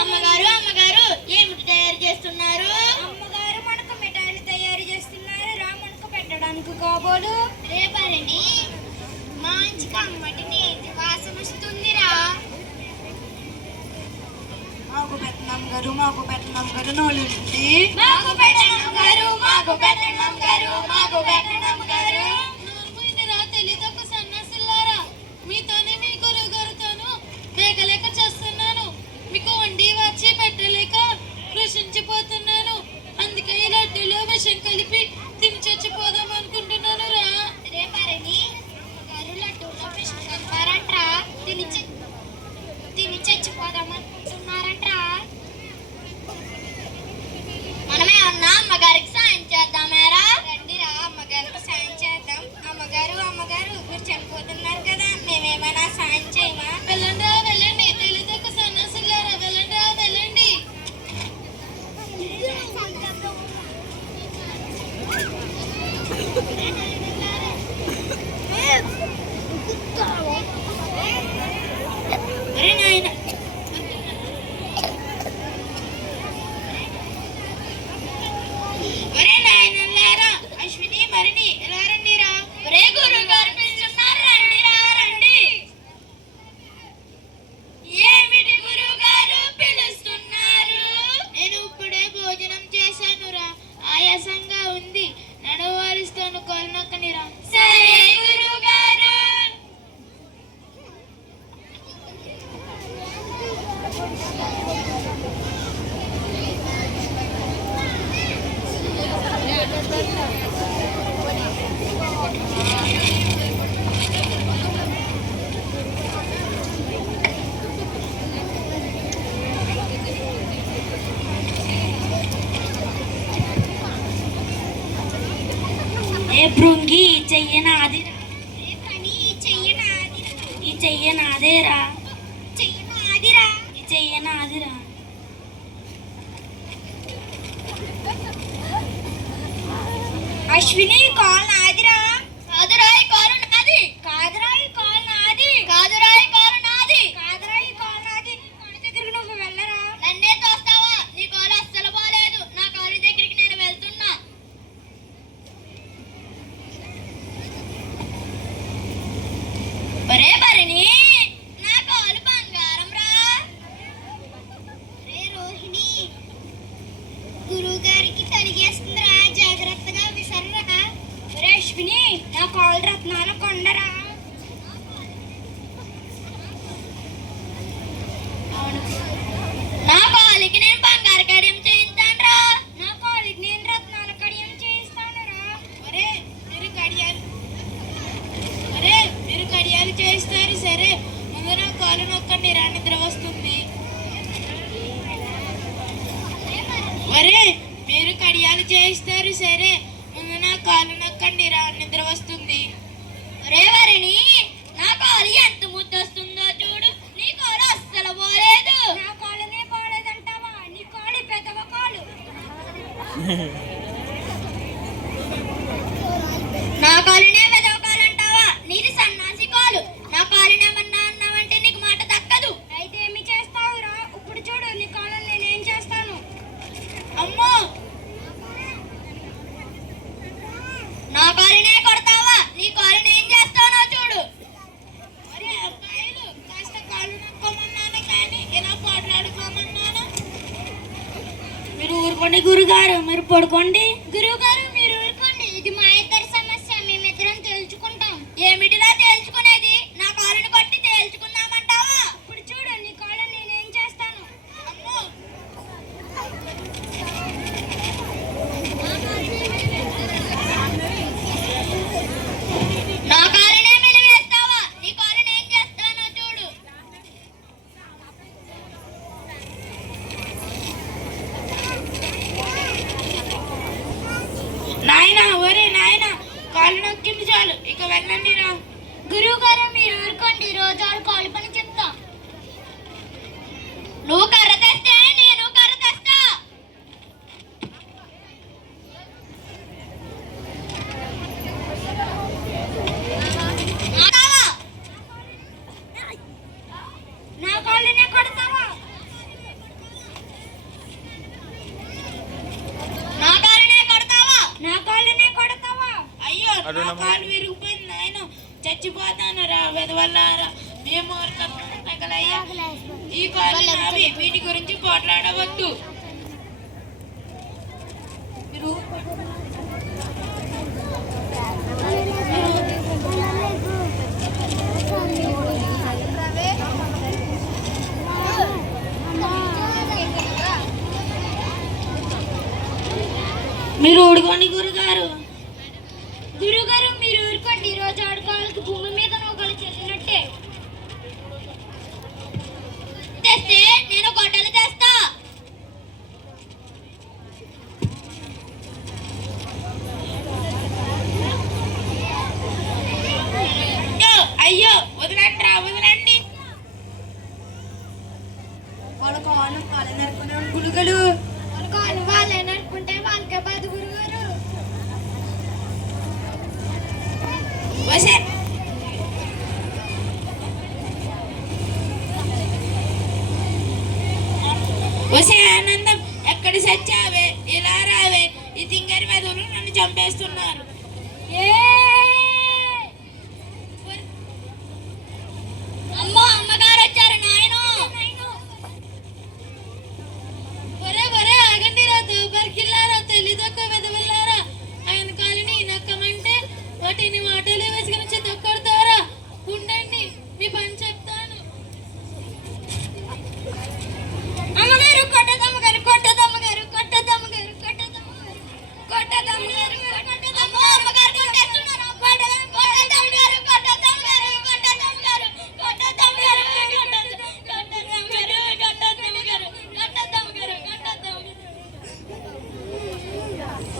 అమ్మగారు అమ్మగారు ఏమిటి తయారు చేస్తున్నారు? అమ్మగారు మనకు మిఠాయిలు తయారు చేస్తున్నారు. రామునికి పెట్టడానికి కాబోలు. రేపరిని మంచి కమ్మటి నేతి వాసన వస్తుందిరా. మాకు పెట్టినాం గారు, మాకు పెట్టినాం గారు నోళ్ళుంది. మాకు పెట్టినాం గారు, మాకు పెట్టినాం గారు, మాకు పెట్టినాం గారు. తెలియదొక్క సన్నాసులారా, మీతోనే మీ గురువు గారితోనూ వేగలేక చేస్తున్నాను. మీకు వండి వచ్చి పెట్టలేక కృషించిపోతున్నాను. అందుకే ఈ లడ్డూలో విషం కలిపి తిని చచ్చిపోదాం అనుకుంటున్నాను రా. రేపరిని గారు లడ్డూలో విషం కలిపారంట్రా. తిని చచ్చిపోదాం అనుకుంటున్నారంట్రా. మనమే అన్నా అమ్మగారికి సాయం చేద్దామేరా. రండిరా అమ్మగారికి సాయం చేద్దాం. అమ్మగారు అమ్మగారు మీరు చనిపోతున్నారు కదా, మేమేమైనా సాయం చేయమా? వెళ్ళండి రా వెళ్ళండి, తెలియదొక్క సన్నాసులారా, వెళ్ళండి రా వెళ్ళండి. ఒరే నాయనల్లారా, అశ్విని మరిని ఎలా రండిరా. ఒరే గురువు గారు పిలుచున్నారు, రండిరా రండి. ఏమిటి గురువు గారు పిలుస్తున్నారు? నేను ఇప్పుడే భోజనం చేశానురా, ఆయాసంగా ఉంది, నడవాలుస్తాను, కొలనొక్కనిరా. సరే గురువు గారు. ఏ భృంగి ఈ చెయ్య నాదిరా, ఈ చెయ్య నాదిరా, ఈ చెయ్య నాదేరా, చెయ్య నాదిరా. ఈ చెయ్య నాదిరా. అశ్విని కాల్ నాదిరా. కాదురా ఈ కారు నాది. కాదురా ఈ కాల్ నాది. కాదురా ఈ కారు నాది. కాదురా ఈ కాల్ నాది. కాళ్ళ దగ్గరికి నువ్వు వెళ్ళరా. నన్నే తోస్తావా? నీ కాలు అస్సలు బాలేదు. నా కాలు దగ్గరికి నేను వెళ్తున్నా. ఒరే భరణి, నా కాలు బంగారం రా. రే రోహిణి, గురువు గారికి తలిగేస్తుందిరా, జాగ్రత్తగా విసర్రా. ఒరే అశ్విని, నా కాల్ రత్నాల కొండరా. నా కాలికి నేను బంగారు కడియం చేయించానురా. నా కాలికి నేను రత్నాల కడియం చేయిస్తానురా. ఒరే మీరు కడియాలు చేస్తారు సరే, ముందు నా కాలు నొక్కండి రా, నిద్ర వస్తుంది. ఒరే మీరు కడియాలు చేస్తారు సరే, ముందు నా కాలు నొక్కండి రా, నిద్ర వస్తుంది. ఒరే వరణి, నా కాలు ఎంత ముద్దొస్తుందో చూడు. నీ కాలు అస్సలు పోలేదు. నా కాళ్ళనే బాలేదంటావా? నీ కాళ్ళు పెదవ కాలు. నా కాలునే వెదవ కాలు అంటావా? నీది సన్నాసి కాలు. నా కాలునేమన్నా అన్నావంటే నీకు మాట దక్కదు. అయితే ఏమి చేస్తావురా? ఇప్పుడు చూడు, నీ కాళ్ళని నేనేం చేస్తాను. అమ్మో, నా కాలునే కొడతావా? నీ కాలుని ఏం చేస్తానో చూడు. ఒరే అబ్బాయిలు, కాస్త కాలు నొక్కోమన్నాను కానీ ఇలా పోట్లాడుకోమన్నాను. మీరు ఊరుకోండి గురుగారు, మీరు పడుకోండి. గురువు గారు మీరు ఊరుకోండి, ఇది మా ఇద్దరి సమస్య, మేమిద్దరం తేల్చుకుంటాం. ఏమిటిలా తేల్చుకునేది? నా కాలుని కొట్టి తేల్చుకుందామంటావా? ఇప్పుడు చూడు, నీ కాళ్ళని నేనేం చేస్తాను. అమ్మో, నా కాలునే మెలివేస్తావా? నీ కాలుని ఏం చేస్తానో చూడు. నాయనా ఒరే నాయనా, కాలు నొక్కింది చాలు, ఇక వెళ్ళండి రా. గురువు గారు మీరు ఊరుకోండి, రోజు ఆడు కాలు పని చెప్తా. నువ్వు కర్ర తెస్తే నేను కర్ర తెస్తా. ఆగావా? నా కాలు విరిగిపోయింది నాయన, చచ్చిపోతాను రా వెదవల్లారా. మేము తగలయ్యా, ఈ కాలు నావి, వీటి గురించి పోట్లాడవద్దు. మీరు ఊడుకోండి గురుగారు. గురుగారు మీరు ఊరుకోండి, ఈ రోజు ఆడుకోవాలకి భూమి మీద నూకలు చెల్లినట్టే. తెస్తే నేను గొడ్డలు తెస్తా. అయ్యో వదలండి రా, వదలండి. వాళ్ళ కాలు నరుకునే గురుగలు, వాళ్ళ కాలు వాళ్ళే నడుపుకుంటే వాళ్ళకే బాధ గురుగారు. వసే ఆనందం, ఎక్కడ సచ్చావే? ఇలా రావే, ఈ తింగరి వెధవులు నన్ను చంపేస్తున్నారు. అమ్మో అమ్మగారు వచ్చారు నాయన. ఒరే ఒరే ఆగండి రా, దోబర్కిల్లారా, తెలీదొక్క వెదవల్లారా. ఆయన కాలిని నక్కమంటే వాటిని మాటలు వేసుకుని తొక్కొడతారా. ఉండండి, మీ పని చెప్తాను. అమ్మగారు కొట్టదమ్మగారు, కొట్టదమ్మగారు, కొట్టదమ్మగారు, కొట్టదమ్మగారు, కొట్టదమ్మగారు, అమ్మో అమ్మగారు కొట్టేస్తున్నారు. కొట్టదమ్మగారు, కొట్టదమ్మగారు, కొట్టదమ్మగారు, కొట్టదమ్మగారు, కొట్టదమ్మగారు, కొట్టదమ్మగారు, కొట్టదమ్మగారు, కొట్టదమ్మగారు.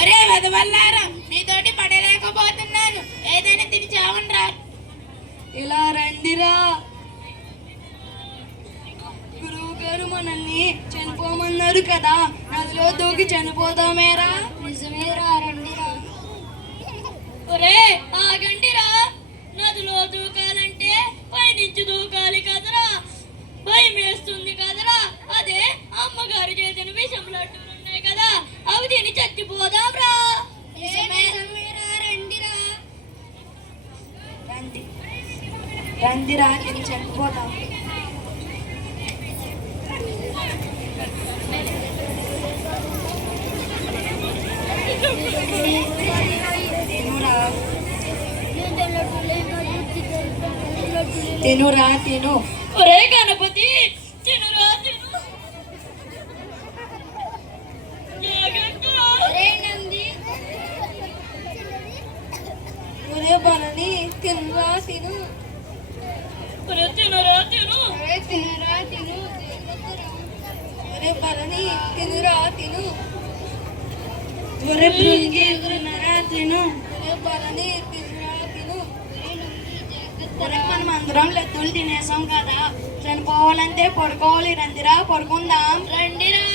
ఒరే వెదవల్లారా, మీతోటి పడలేకపోతున్నాను, ఏదైనా తిని చావండి రా. ఇలా రండిరా. గురువు గారు మనల్ని చనిపోమన్నారు కదా, నదిలో దూకి చనిపోదామేరా. నిజమేరా, రండిరా. ఒరే ఆగండిరా, నదిలో దూకాలంటే పైనుంచి దూకాలి కదరా. భయం వేస్తుంది కదరా. అదే అమ్మగారు చేసిన విషం లడ్డూలు ఉన్నాయి కదా, అవి తిని చచ్చిపోదాంరా. రండిరా. రండిరా, నేను చనిపోతాం. తినురా, తిను. ఒరే గణపతి, తినురా తిను. ఒరే నంది, ఒరే బలని, తినురా, తిను. ఒరే తినురా తిను. ఒరే తినురా, తిను. ఒరే బలని, తినురా, తిను. ఒరే భృంగి, తినురా, తిను. ఒరే బలని, తినురా, తిను. ఒరే మనం అందరం లెత్తులు తినేసాం కదా, చనిపోవాలంటే పడుకోవాలి. రండిరా, పడుకుందాం. రండిరా.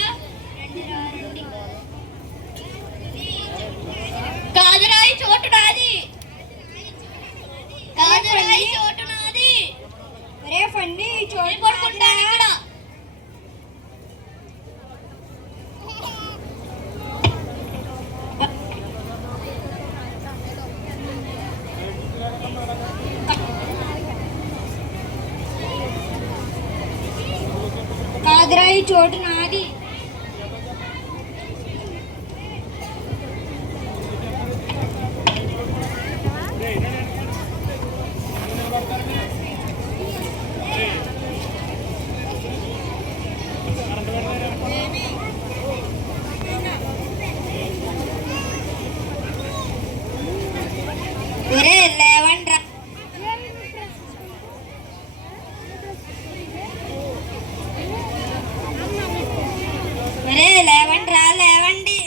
కాదురాయి చోటు నాది, కాదురాయి చోటు నాది. ఒరే ఫండి, చోటు పడుకుంటాను ఇక్కడ. కాదురా, ఈ చోటు నాది. ఒరే లేవండ్రా. ఒరే లేవండ్రా, లేవండి.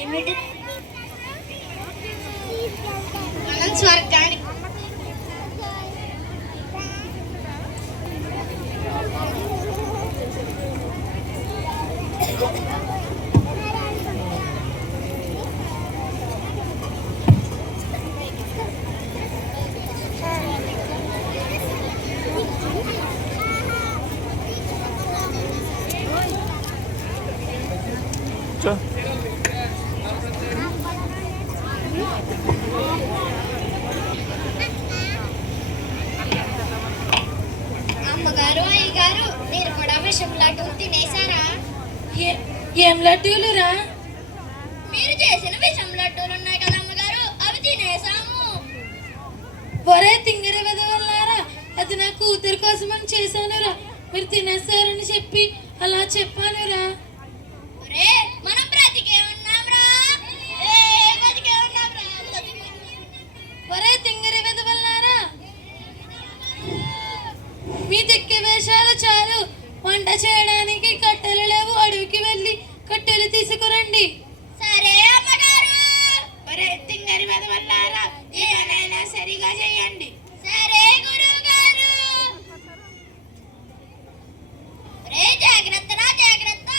ఏమిటి? మనం స్వర్గానికి 자. విషం లడ్డూలు తినేసారా? ఏం లడ్డూలు రా? మీరు చేసిన విషం లడ్డూలు ఉన్నాయి కదా అమ్మగారు, అవి తినేసాము. ఒరే తింగరి వెదవల్లారా, అది నా కూతురు కోసమని చేశానురా, మీరు తినేస్తారని చెప్పి అలా చెప్పానురా. ఒరే మనం బ్రతికే ఉన్నాంరా, బతికే ఉన్నాంరా. ఒరే తింగరి వెదవల్లారా, మీ దిక్కి వేషాలు చాలు. వంట చేయడానికి కట్టెలు లేవు, అడవికి వెళ్ళి కట్టెలు తీసుకురండి. సరే అమ్మగారు. ఒరే తింగరి వెదవల్లారా, ఈ పనైనా సరిగా చేయండి. సరే గురువు గారు. రే జాగ్రత్తరా జాగ్రత్త,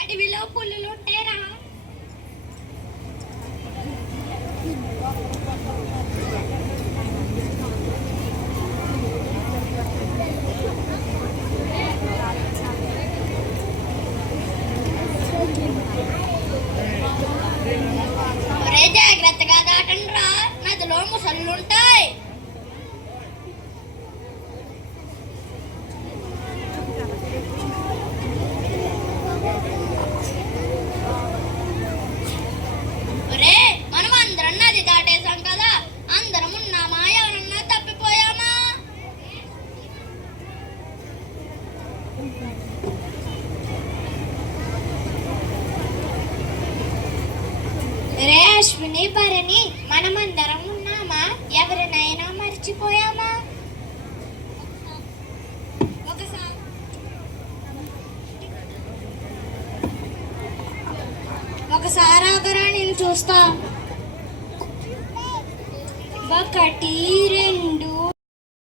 అడవిలో పుల్లులు ఉంటాయిరా. ఒరే జాగ్రత్తగా దాటండి రా, నదిలో ముసళ్ళుంటాయి. ఒరే మనం అందరం నది దాటేసాం కదా, అందరం ఉన్నామా? ఎవరన్నా తప్పిపోయామా? రే అశ్విని భరణి, మనమందరం ఉన్నామా? ఎవరినైనా మర్చిపోయామా? ఒకసారి ఆగరా, నేను చూస్తా. ఒకటి